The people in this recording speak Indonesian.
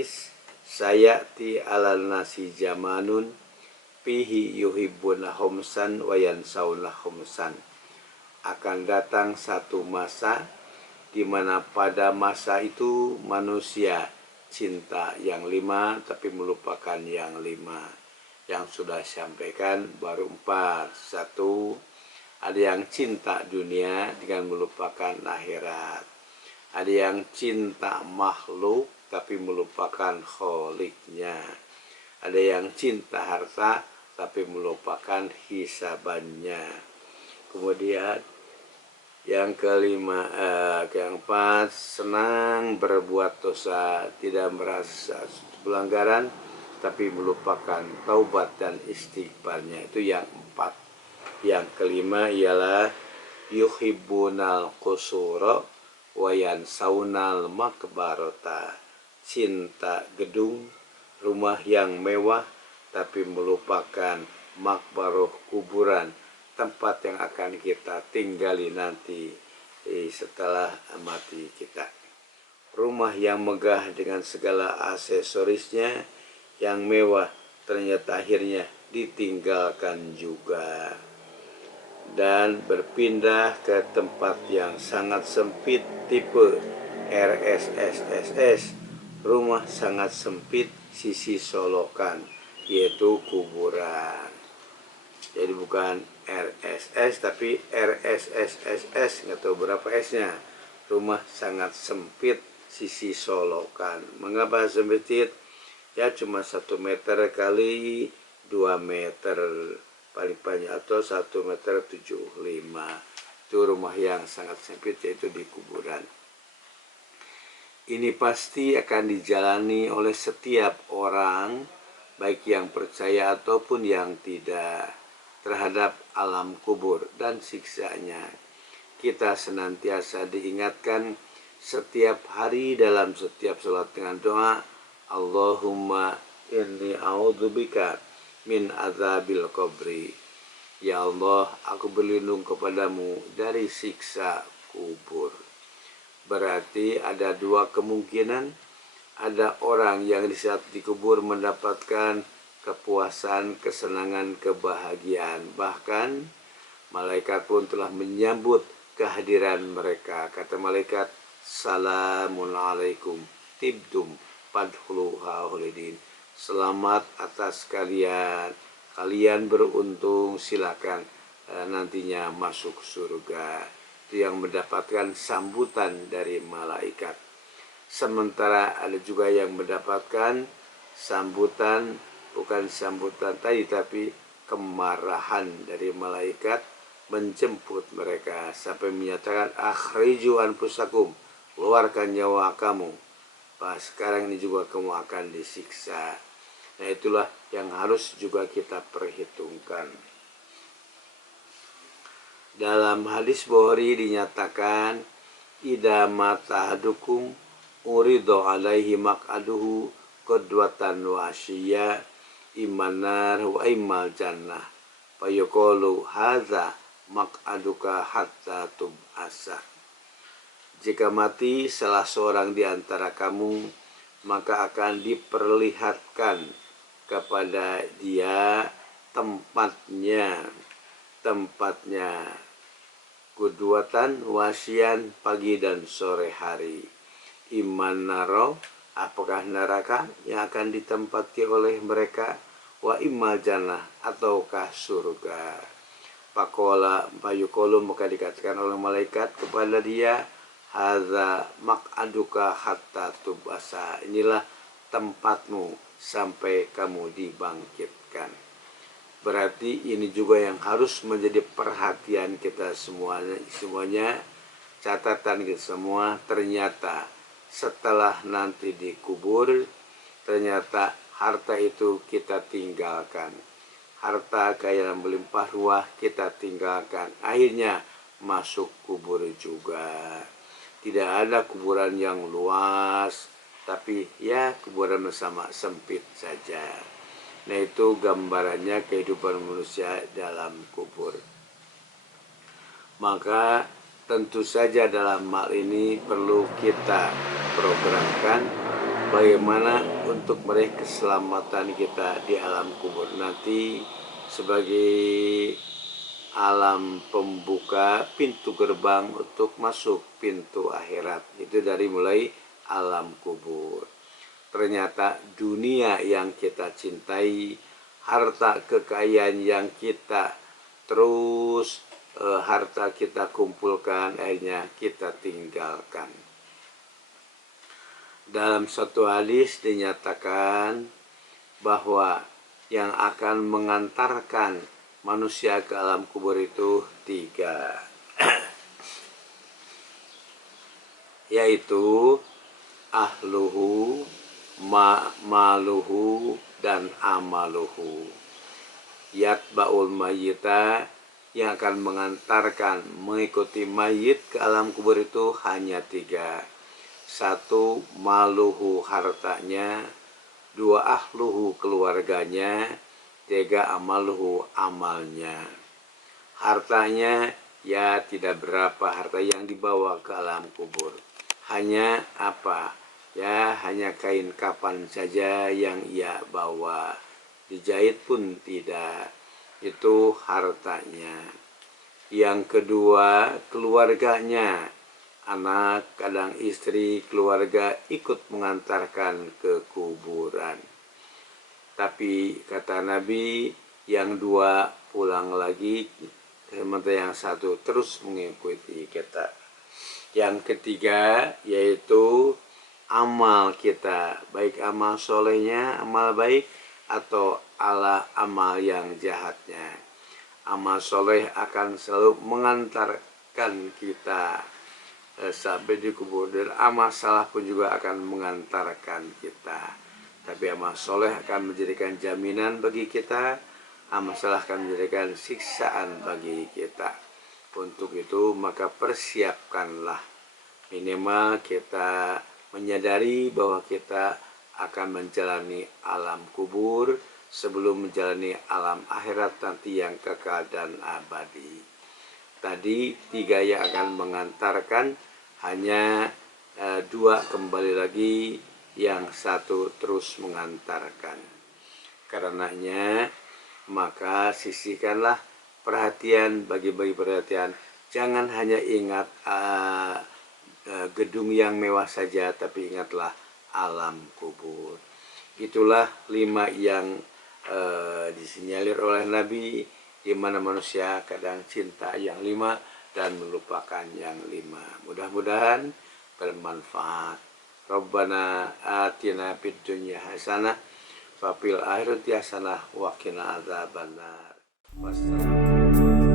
hadis, sayati alal nasi jamanun fihi yuhibbuna humsan wa yansauna humsan. Akan datang satu masa di mana pada masa itu manusia cinta yang 5 tapi melupakan yang 5. Yang sudah sampaikan baru 4. 1, ada yang cinta dunia dengan melupakan akhirat. Ada yang cinta makhluk tapi melupakan kholiknya. Ada yang cinta harta tapi melupakan hisabannya. Kemudian yang kelima, keempat, senang berbuat dosa, tidak merasa pelanggaran tapi melupakan taubat dan istighfarnya. Itu yang 4. Yang kelima ialah yuhibbunal qusura wa yansaunal makbarota. Cinta gedung, rumah yang mewah tapi melupakan makbaroh, kuburan, tempat yang akan kita tinggali nanti setelah mati kita. Rumah yang megah dengan segala aksesorisnya yang mewah ternyata akhirnya ditinggalkan juga. Dan berpindah ke tempat yang sangat sempit tipe RSSSS, rumah sangat sempit sisi solokan, yaitu kuburan. Jadi bukan RSS tapi RSSSS, nggak tahu berapa S-nya. Rumah sangat sempit sisi solokan. Mengapa sempit? Ya cuma 1 meter kali 2 meter paling banyak, atau 1,75 meter. Itu rumah yang sangat sempit, yaitu di kuburan. Ini pasti akan dijalani oleh setiap orang, baik yang percaya ataupun yang tidak, terhadap alam kubur dan siksanya. Kita senantiasa diingatkan setiap hari dalam setiap sholat dengan doa, Allahumma inni a'udzubika min azabil qabri. Ya Allah, aku berlindung kepadamu dari siksa kubur. Berarti ada 2 kemungkinan. Ada orang yang di saat dikubur mendapatkan kepuasan, kesenangan, kebahagiaan. Bahkan malaikat pun telah menyambut kehadiran mereka. Kata malaikat, salamun alaikum tibtum fadkhuluha khalidin. Selamat atas kalian, kalian beruntung, silakan nantinya masuk surga. Itu yang mendapatkan sambutan dari malaikat. Sementara ada juga yang mendapatkan sambutan, bukan sambutan tadi, tapi kemarahan dari malaikat menjemput mereka sampai menyatakan akhriju anfusakum, keluarkan nyawa kamu. Sekarang ini juga kamu akan disiksa. Nah, itulah yang harus juga kita perhitungkan. Dalam hadis Bukhari dinyatakan, idza mata ahadukum urido alaihi maq'aduhu qudwatan wa asyiya imanar wa imal jannah fayaqulu hadza maq'aduka hatta tub'asa. Jika mati salah seorang di antara kamu, maka akan diperlihatkan kepada dia tempatnya kuduatan wasian pagi dan sore hari. Iman naro, apakah neraka yang akan ditempati oleh mereka, wa imal jannah, ataukah surga. Pakola payukolu, maka dikatakan oleh malaikat kepada dia, hadza maq'aduka hatta tub'asa, inilah tempatmu sampai kamu dibangkitkan. Berarti ini juga yang harus menjadi perhatian kita semuanya, catatan kita semua. Ternyata setelah nanti dikubur, ternyata harta itu kita tinggalkan. Harta kekayaan melimpah ruah kita tinggalkan. Akhirnya masuk kubur juga. Tidak ada kuburan yang luas, tapi ya kuburan bersama sempit saja. Nah, itu gambarannya kehidupan manusia dalam kubur. Maka tentu saja dalam hal ini perlu kita programkan bagaimana untuk meraih keselamatan kita di alam kubur nanti sebagai alam pembuka pintu gerbang untuk masuk pintu akhirat. Itu dari mulai alam kubur. Ternyata dunia yang kita cintai, harta kekayaan yang kita terus harta kita kumpulkan, akhirnya kita tinggalkan. Dalam satu hadis dinyatakan bahwa yang akan mengantarkan manusia ke alam kubur itu 3, yaitu ahluhu, maluhu, dan amaluhu. Yatba'ul mayyita, yang akan mengantarkan mengikuti mayit ke alam kubur itu hanya 3. 1, maluhu, hartanya. 2, ahluhu, keluarganya. 3, amaluhu, amalnya. Hartanya ya tidak berapa harta yang dibawa ke alam kubur. Hanya apa? Ya hanya kain kapan saja yang ia bawa. Dijahit pun tidak. Itu hartanya. Yang kedua, keluarganya. Anak, kadang istri, keluarga ikut mengantarkan ke kuburan. Tapi kata Nabi, yang 2 pulang lagi, sementara yang 1 terus mengikuti kita. Yang ketiga yaitu amal kita, baik amal solehnya, amal baik, atau amal yang jahatnya. Amal soleh akan selalu mengantarkan kita sampai di kubur, dan amal salah pun juga akan mengantarkan kita. Tapi amal soleh akan menjadikan jaminan bagi kita, amal salah akan menjadikan siksaan bagi kita. Untuk itu maka persiapkanlah, minimal kita menyadari bahwa kita akan menjalani alam kubur sebelum menjalani alam akhirat nanti yang kekal dan abadi. Tadi 3 yang akan mengantarkan, hanya 2 kembali lagi, yang 1 terus mengantarkan. Karenanya maka sisihkanlah perhatian, bagi-bagi perhatian. Jangan hanya ingat gedung yang mewah saja, tapi ingatlah alam kubur. Itulah 5 yang disinyalir oleh Nabi, di mana manusia kadang cinta yang 5 dan melupakan yang 5. Mudah-mudahan bermanfaat. Rabbana atina fid dunya hasanah wa fil akhirati hasanah wa qina adzabannar. Wassalamu